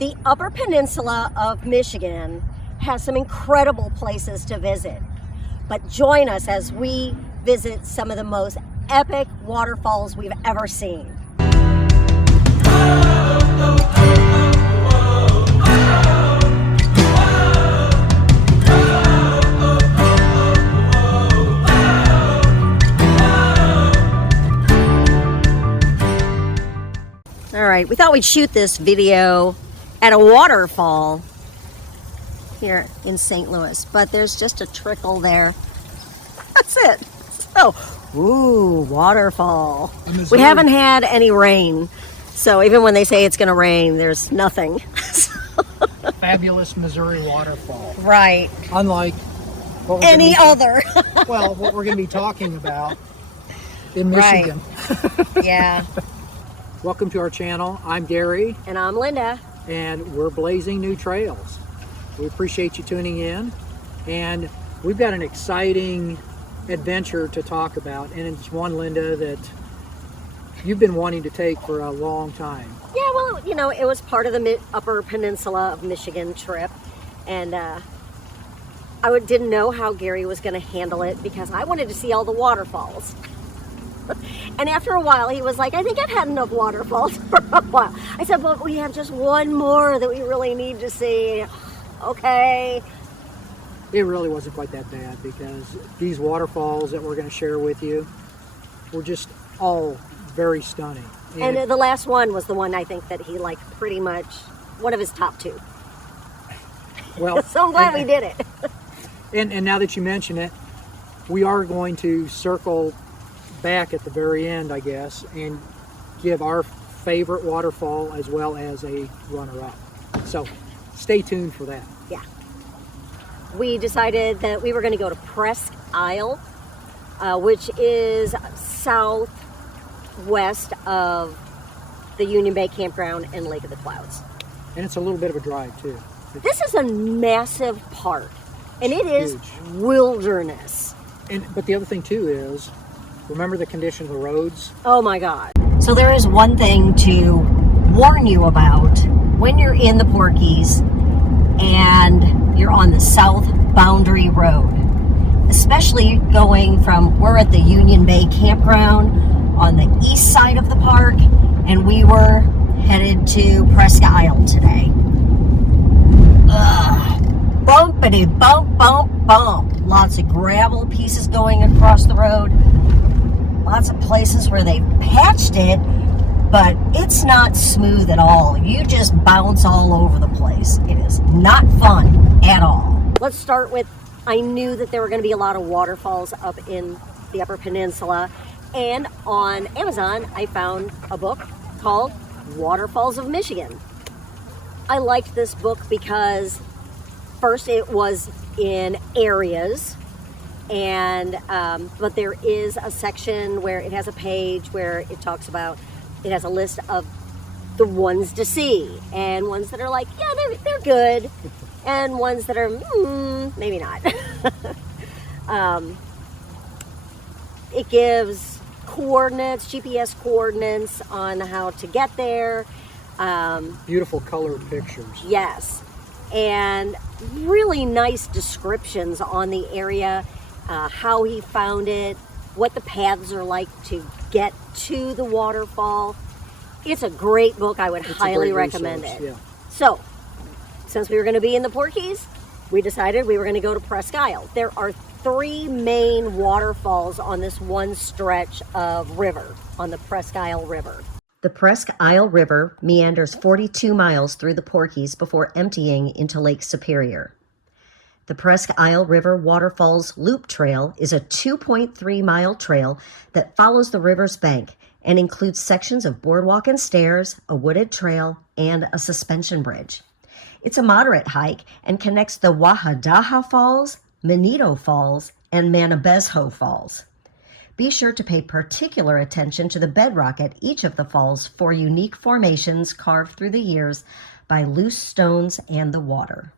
The Upper Peninsula of Michigan has some incredible places to visit, but join us as we visit some of the most epic waterfalls we've ever seen. All right, we thought we'd shoot this video at a waterfall here in St. Louis, but there's just a trickle there. That's it. So, ooh, waterfall. We haven't had any rain, so even when they say it's going to rain, there's nothing. Fabulous Missouri waterfall. Right. Unlike what any other. Well, what we're going to be talking about in Michigan. Right. Yeah. Welcome to our channel. I'm Gary. And I'm Linda. And we're blazing new trails. We appreciate you tuning in. And we've got an exciting adventure to talk about. And it's one, Linda, that you've been wanting to take for a long time. Yeah, well, you know, it was part of the Upper Peninsula of Michigan trip. And didn't know how Gary was going to handle it because I wanted to see all the waterfalls. And after a while, he was like, I think I've had enough waterfalls for a while. I said, well, we have just one more that we really need to see. Okay. It really wasn't quite that bad because these waterfalls that we're going to share with you were just all very stunning. And the last one was the one I think that he liked pretty much, one of his top two. Well, so I'm glad we did it. And now that you mention it, we are going to circle back at the very end, I guess, and give our favorite waterfall as well as a runner-up. So stay tuned for that. Yeah. We decided that we were going to go to Presque Isle, which is southwest of the Union Bay Campground and Lake of the Clouds. And it's a little bit of a drive, too. This is a massive park, and it is huge. Wilderness. But the other thing, too, is remember the condition of the roads? Oh my God. So there is one thing to warn you about when you're in the Porkies and you're on the South Boundary Road, especially going from, we're at the Union Bay Campground on the east side of the park, and we were headed to Presque Isle today. Ugh. Bumpity bump, bump, bump. Lots of gravel pieces going across the road. Lots of places where they've patched it, but it's not smooth at all. You just bounce all over the place. It is not fun at all. Let's start with, I knew that there were going to be a lot of waterfalls up in the Upper Peninsula, and on Amazon I found a book called Waterfalls of Michigan. I liked this book because first it was in areas, and but there is a section where it has a page where it talks about, it has a list of the ones to see, and ones that are like, yeah, they're good, and ones that are maybe not. It gives coordinates, GPS coordinates on how to get there. Beautiful colored pictures. Yes, and really nice descriptions on the area. How he found it, what the paths are like to get to the waterfall. It's a great book. I would highly recommend it. Yeah. So, since we were going to be in the Porkies, we decided we were going to go to Presque Isle. There are 3 main waterfalls on this one stretch of river, on the Presque Isle River. The Presque Isle River meanders 42 miles through the Porkies before emptying into Lake Superior. The Presque Isle River Waterfalls Loop Trail is a 2.3-mile trail that follows the river's bank and includes sections of boardwalk and stairs, a wooded trail, and a suspension bridge. It's a moderate hike and connects the Nawadaha Falls, Manido Falls, and Manabezho Falls. Be sure to pay particular attention to the bedrock at each of the falls for unique formations carved through the years by loose stones and the water.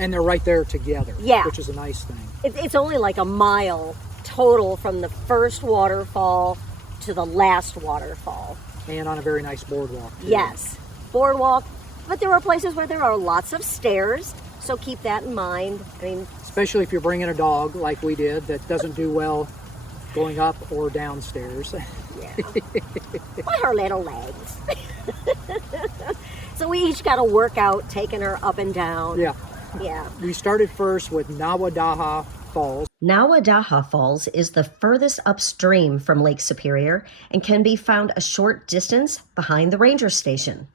And they're right there together, yeah, which is a nice thing. It's only like a mile total from the first waterfall to the last waterfall. And on a very nice boardwalk, too. Yes. Boardwalk, But there are places where there are lots of stairs, so keep that in mind. I mean, especially if you're bringing a dog like we did that doesn't do well going up or downstairs. yeah. With her little legs. So we each got to work out taking her up and down. Yeah. Yeah. We started first with Nawadaha Falls. Nawadaha Falls is the furthest upstream from Lake Superior and can be found a short distance behind the ranger station.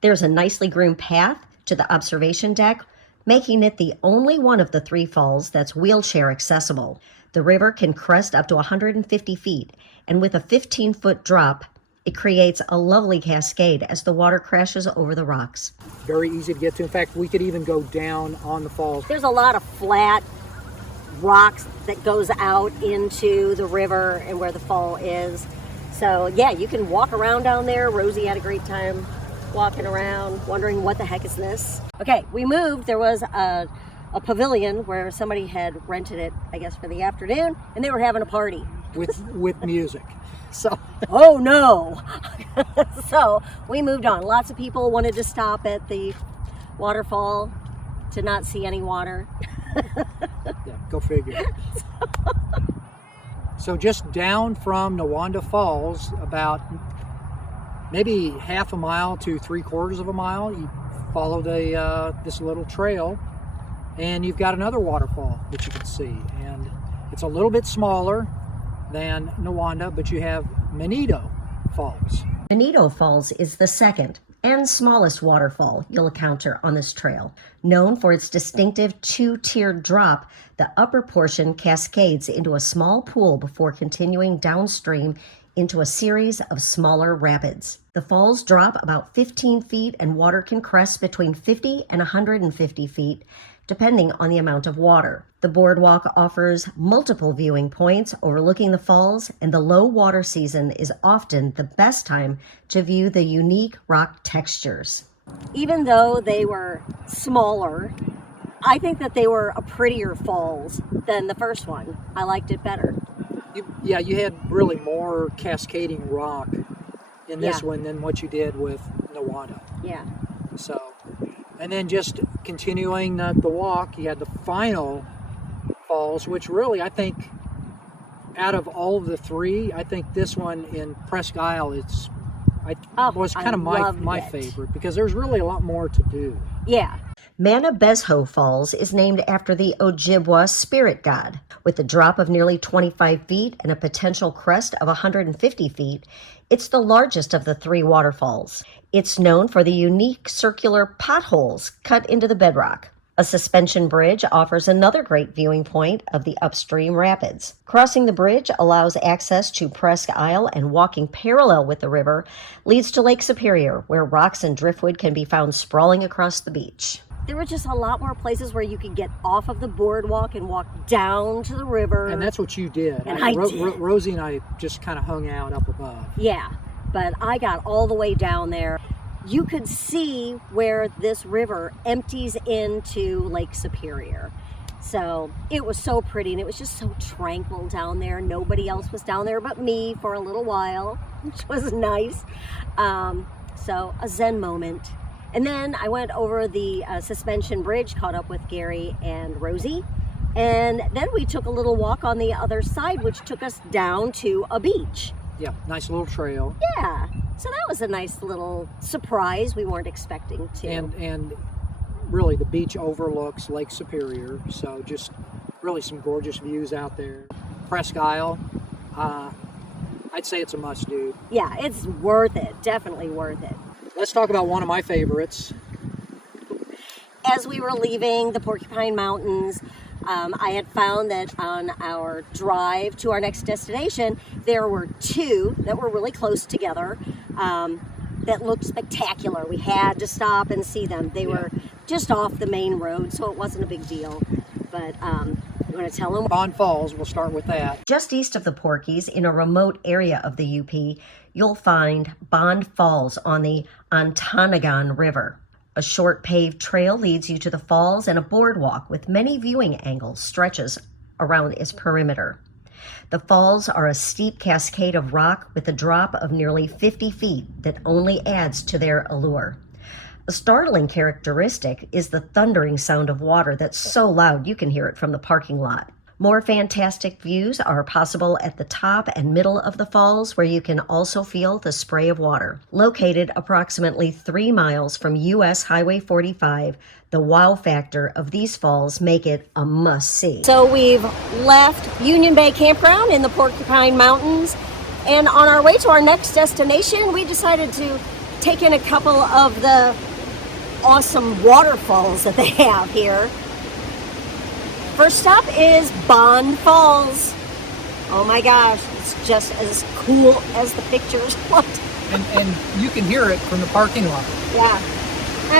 There's a nicely groomed path to the observation deck, making it the only one of the three falls that's wheelchair accessible. The river can crest up to 150 feet, and with a 15-foot drop, it creates a lovely cascade as the water crashes over the rocks. Very easy to get to. In fact, we could even go down on the falls. There's a lot of flat rocks that goes out into the river and where the fall is. So yeah, you can walk around down there. Rosie had a great time walking around, wondering what the heck is this. Okay, we moved. There was a pavilion where somebody had rented it, I guess, for the afternoon, and they were having a party. With music. So oh no. So we moved on. Lots of people wanted to stop at the waterfall to not see any water. yeah, go figure. So just down from Nawadaha Falls, about maybe half a mile to 3/4 of a mile, you follow this little trail, and you've got another waterfall that you can see. And it's a little bit smaller than Nawadaha, but you have Manido Falls. Manido Falls is the second and smallest waterfall you'll encounter on this trail. Known for its distinctive two-tiered drop, the upper portion cascades into a small pool before continuing downstream into a series of smaller rapids. The falls drop about 15 feet and water can crest between 50 and 150 feet, depending on the amount of water. The boardwalk offers multiple viewing points overlooking the falls, and the low water season is often the best time to view the unique rock textures. Even though they were smaller, I think that they were a prettier falls than the first one. I liked it better. You had really more cascading rock in this one than what you did with Nawadaha. Yeah. So, and then just continuing the walk, you had the final falls, which really, I think, out of all of the three, I think this one in Presque Isle was kind of my favorite, because there's really a lot more to do. Yeah. Manabezho Falls is named after the Ojibwa spirit god. With a drop of nearly 25 feet and a potential crest of 150 feet, it's the largest of the three waterfalls. It's known for the unique circular potholes cut into the bedrock. A suspension bridge offers another great viewing point of the upstream rapids. Crossing the bridge allows access to Presque Isle, and walking parallel with the river leads to Lake Superior, where rocks and driftwood can be found sprawling across the beach. There were just a lot more places where you could get off of the boardwalk and walk down to the river. And that's what you did. And I did. Rosie and I just kind of hung out up above. Yeah, but I got all the way down there. You could see where this river empties into Lake Superior. So it was so pretty, and it was just so tranquil down there. Nobody else was down there but me for a little while, which was nice. So a Zen moment. And then I went over the suspension bridge, caught up with Gary and Rosie. And then we took a little walk on the other side, which took us down to a beach. Yeah, nice little trail. Yeah, so that was a nice little surprise we weren't expecting to. And really, the beach overlooks Lake Superior, so just really some gorgeous views out there. Presque Isle, I'd say it's a must-do. Yeah, it's worth it, definitely worth it. Let's talk about one of my favorites. As we were leaving the Porcupine Mountains, I had found that on our drive to our next destination, there were two that were really close together that looked spectacular. We had to stop and see them. They were just off the main road, so it wasn't a big deal. But you want to tell them? Bond Falls, we'll start with that. Just east of the Porkies, in a remote area of the UP, you'll find Bond Falls on the Ontonagon River. A short paved trail leads you to the falls, and a boardwalk with many viewing angles stretches around its perimeter. The falls are a steep cascade of rock with a drop of nearly 50 feet that only adds to their allure. A startling characteristic is the thundering sound of water that's so loud you can hear it from the parking lot. More fantastic views are possible at the top and middle of the falls, where you can also feel the spray of water. Located approximately 3 miles from US Highway 45, the wow factor of these falls make it a must-see. So we've left Union Bay Campground in the Porcupine Mountains, and on our way to our next destination, we decided to take in a couple of the awesome waterfalls that they have here. First stop is Bond Falls. Oh my gosh, it's just as cool as the pictures look. And you can hear it from the parking lot. Yeah,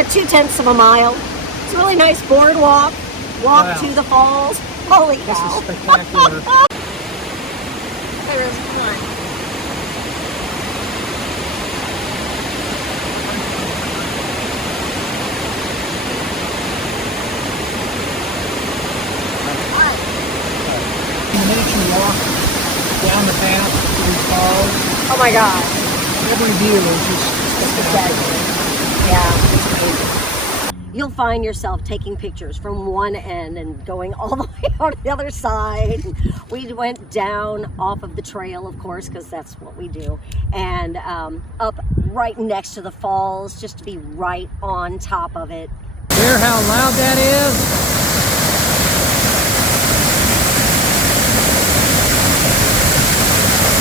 2/10 of a mile. It's a really nice boardwalk. Walk to the falls. Holy cow. This is spectacular. It is fun. The minute you walk down the path to these falls, Oh my god. every view is just spectacular. Yeah, it's amazing. You'll find yourself taking pictures from one end and going all the way on the other side. We went down off of the trail, of course, because that's what we do, and up right next to the falls, just to be right on top of it. Hear how loud that is?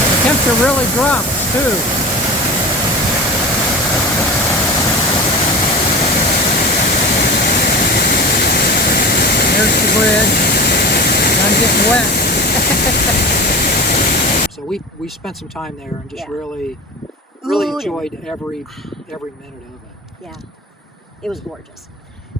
The temperature really drops too. There's the bridge. I'm getting wet. So we spent some time there and just really enjoyed every minute of it. Yeah, it was gorgeous.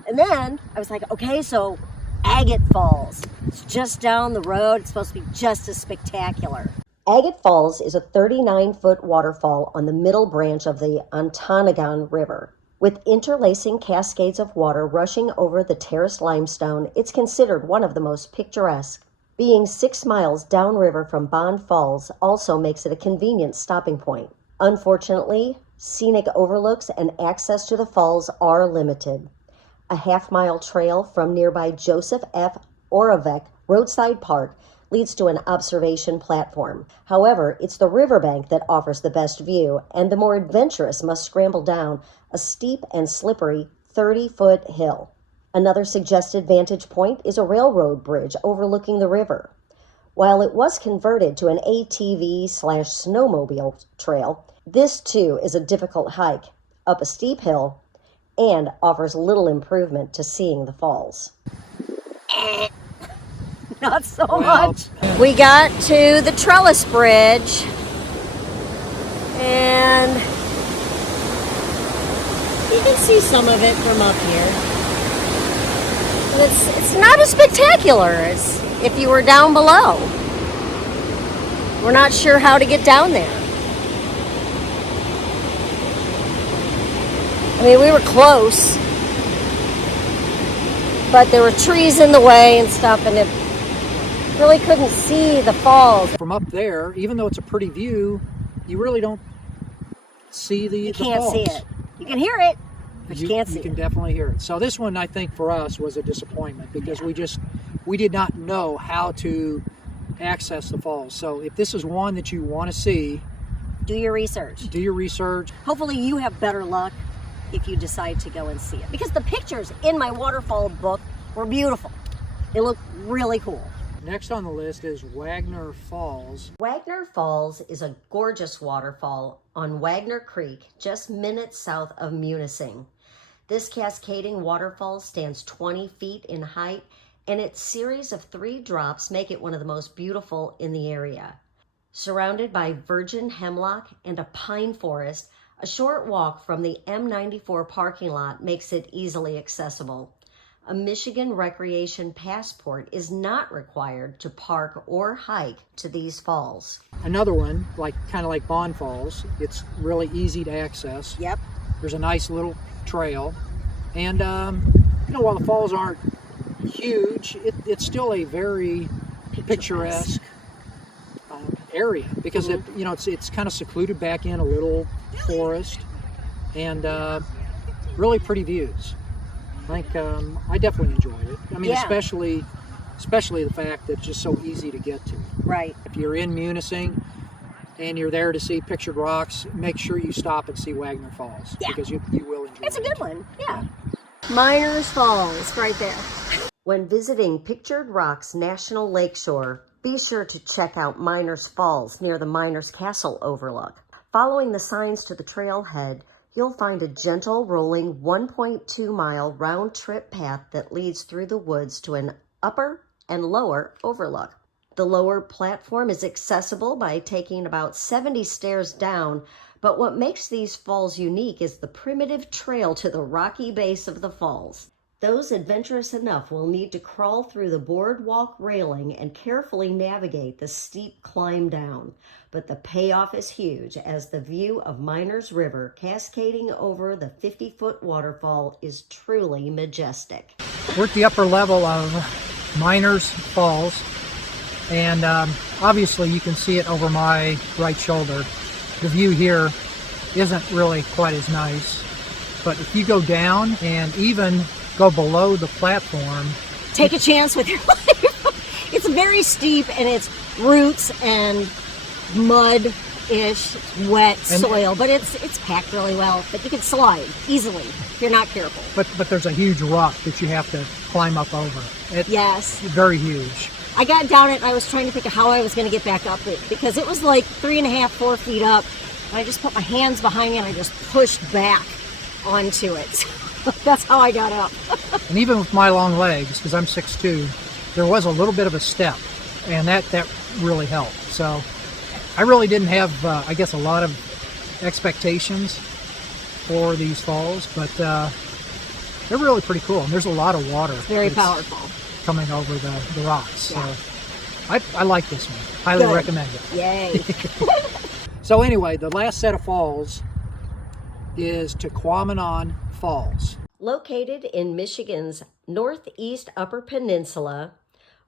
And then I was like, okay, so Agate Falls. It's just down the road. It's supposed to be just as spectacular. Agate Falls is a 39-foot waterfall on the middle branch of the Ontonagon River. With interlacing cascades of water rushing over the terraced limestone, it's considered one of the most picturesque. Being 6 miles downriver from Bond Falls also makes it a convenient stopping point. Unfortunately, scenic overlooks and access to the falls are limited. A half-mile trail from nearby Joseph F. Oravec Roadside Park leads to an observation platform. However, it's the riverbank that offers the best view, and the more adventurous must scramble down a steep and slippery 30-foot hill. Another suggested vantage point is a railroad bridge overlooking the river. While it was converted to an ATV/snowmobile trail, this too is a difficult hike up a steep hill and offers little improvement to seeing the falls. Not so much. We got to the trellis bridge, and you can see some of it from up here. But it's not as spectacular as if you were down below. We're not sure how to get down there. I mean, we were close, but there were trees in the way and stuff, and it really couldn't see the falls. From up there, even though it's a pretty view, you really don't see the falls. You can't see it. You can hear it, but you can't see it. You can definitely hear it. So this one, I think, for us was a disappointment because we did not know how to access the falls. So if this is one that you want to see, do your research. Do your research. Hopefully you have better luck if you decide to go and see it, because the pictures in my waterfall book were beautiful. They look really cool. Next on the list is Wagner Falls. Wagner Falls is a gorgeous waterfall on Wagner Creek, just minutes south of Munising. This cascading waterfall stands 20 feet in height, and its series of 3 drops make it one of the most beautiful in the area. Surrounded by virgin hemlock and a pine forest, a short walk from the M94 parking lot makes it easily accessible. A Michigan recreation passport is not required to park or hike to these falls. Another one, kind of like Bond Falls, it's really easy to access. Yep. There's a nice little trail, and while the falls aren't huge, it's still a very picturesque area because it's kind of secluded back in a little forest, and really pretty views. I think I definitely enjoyed it. I mean, Yeah. especially the fact that it's just so easy to get to. Right. If you're in Munising and you're there to see pictured rocks, make sure you stop and see Wagner Falls, Yeah. because you will enjoy It's a it. good one. Yeah. Miners Falls, right there. When visiting Pictured Rocks National Lakeshore, be sure to check out Miners Falls near the Miners Castle overlook. Following the signs to the trailhead, you'll find a gentle rolling 1.2-mile round-trip path that leads through the woods to an upper and lower overlook. The lower platform is accessible by taking about 70 stairs down, but what makes these falls unique is the primitive trail to the rocky base of the falls. Those adventurous enough will need to crawl through the boardwalk railing and carefully navigate the steep climb down. But the payoff is huge, as the view of Miners River cascading over the 50-foot waterfall is truly majestic. We're at the upper level of Miners Falls, and obviously you can see it over my right shoulder. The view here isn't really quite as nice, but if you go down and even go below the platform, Take a chance with your life. It's very steep, and it's roots and mud-ish, wet soil, but it's packed really well. But you can slide easily if you're not careful. but there's a huge rock that you have to climb up over. It's Yes. very huge. I got down it, and I was trying to think of how I was going to get back up it, because it was like 3.5, 4 feet up. And I just put my hands behind me, and I just pushed back onto it. That's how I got up. And even with my long legs, because I'm 6'2", there was a little bit of a step, and that really helped. So I really didn't have, I guess, a lot of expectations for these falls, but they're really pretty cool. And there's a lot of water. Very that's powerful. coming over the rocks. Yeah. So I like this one. Highly Good. recommend it. Yay. So anyway, the last set of falls is Tahquamenon Falls. Located in Michigan's northeast Upper Peninsula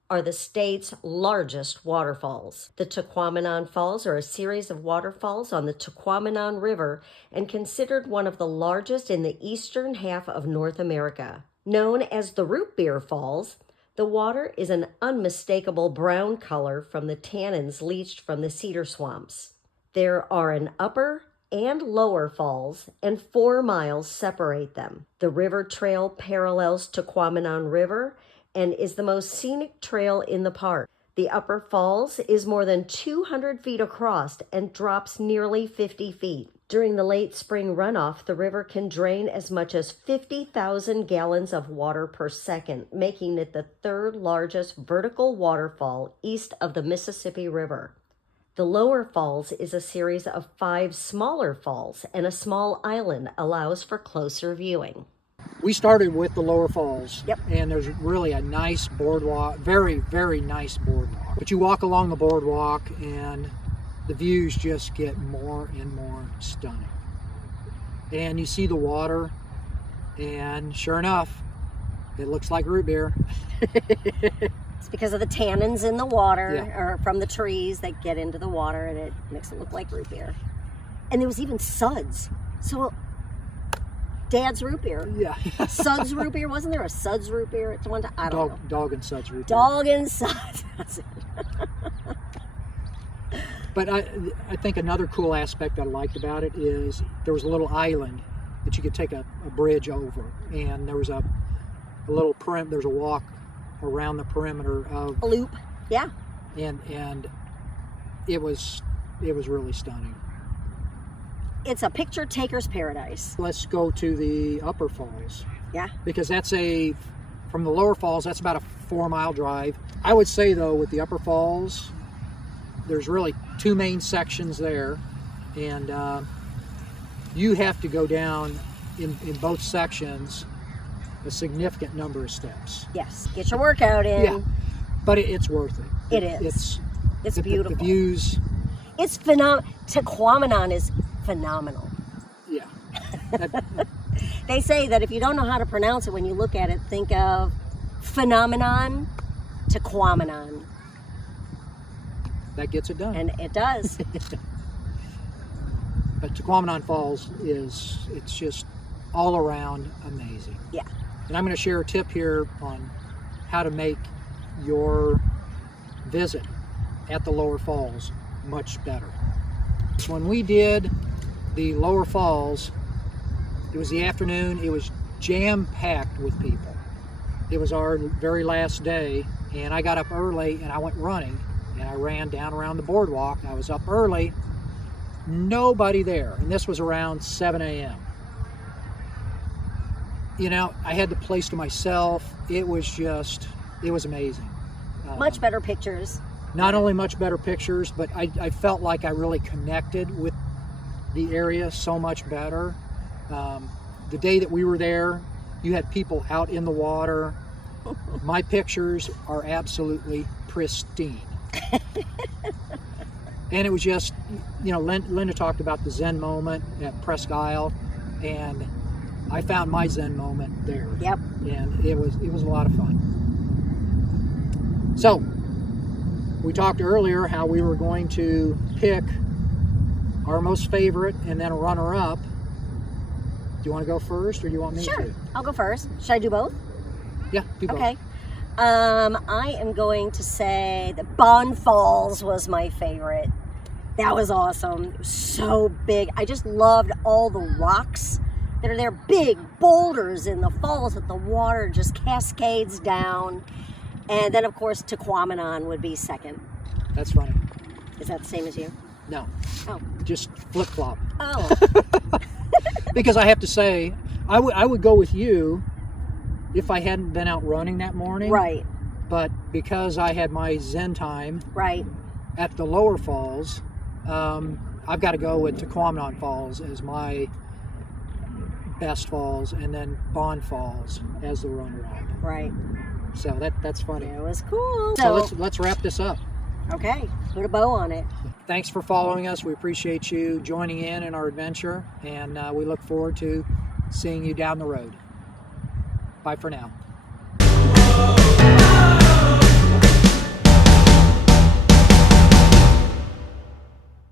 are the state's largest waterfalls. The Tahquamenon Falls are a series of waterfalls on the Tahquamenon River and considered one of the largest in the eastern half of North America. Known as the Root Beer Falls, the water is an unmistakable brown color from the tannins leached from the cedar swamps. There are an upper and lower falls, and 4 miles separate them. The river trail parallels Tahquamenon River and is the most scenic trail in the park. The upper falls is more than 200 feet across and drops nearly 50 feet. During the late spring runoff, the river can drain as much as 50,000 gallons of water per second, making it the third largest vertical waterfall east of the Mississippi River. The lower falls is a series of 5 smaller falls, and a small island allows for closer viewing. We started with the lower falls. Yep. And there's really a nice boardwalk, very, very nice boardwalk. But you walk along the boardwalk and the views just get more and more stunning. And you see the water, and sure enough, it looks like root beer. It's because of the tannins in the water, Yeah. or from the trees that get into the water, and it makes it look like root beer. And there was even suds. So Dad's root beer. Yeah. Suds root beer. Wasn't there a Suds root beer at one time? I don't know. Dog and such root beer. Dog and Suds. That's it. But I think another cool aspect I liked about it is there was a little island that you could take a bridge over, and there was a little there's a walk around the perimeter of A loop. Yeah. and it was really stunning. It's a picture taker's paradise. Let's go to the Upper Falls, Yeah. because from the Lower Falls, that's about a 4-mile drive. I would say though, with the Upper Falls, there's really 2 main sections there, and you have to go down in both sections a significant number of steps. Yes. Get your workout in. Yeah, but it's worth it. It is. It's beautiful. The views. It's phenomenal. Tahquamenon is phenomenal. Yeah. They say that if you don't know how to pronounce it, when you look at it, think of phenomenon, Tahquamenon. That gets it done. And it does. But Tahquamenon Falls it's just all around amazing. Yeah. And I'm going to share a tip here on how to make your visit at the Lower Falls much better. When we did the Lower Falls, it was the afternoon, it was jam-packed with people. It was our very last day, and I got up early and I went running, and I ran down around the boardwalk. I was up early, nobody there, and this was around 7 a.m. You know, I had the place to myself. It was amazing. Much better pictures. Not only much better pictures, but I felt like I really connected with the area so much better. The day that we were there, you had people out in the water. My pictures are absolutely pristine. And it was just, you know, Linda talked about the Zen moment at Presque Isle, and I found my Zen moment there. Yep. And it was a lot of fun. So, we talked earlier how we were going to pick our most favorite and then a runner-up. Do you want to go first, or do you want me Sure, to? I'll go first. Should I do both? Yeah, do both. Okay. I am going to say that Bond Falls was my favorite. That was awesome. It was so big. I just loved all the rocks that are there. Big boulders in the falls that the water just cascades down. And then, of course, Tahquamenon would be second. That's funny. Is that the same as you? No, Oh. just flip-flop. Oh. Because I have to say, I would go with you if I hadn't been out running that morning. Right. But because I had my Zen time Right. at the Lower Falls, I've got to go with Tahquamenon Falls as my best falls, and then Bond Falls as the runner-up. Right. So that's funny. It was cool. So let's wrap this up. Okay. Put a bow on it. Thanks for following us. We appreciate you joining in our adventure, and we look forward to seeing you down the road. Bye for now.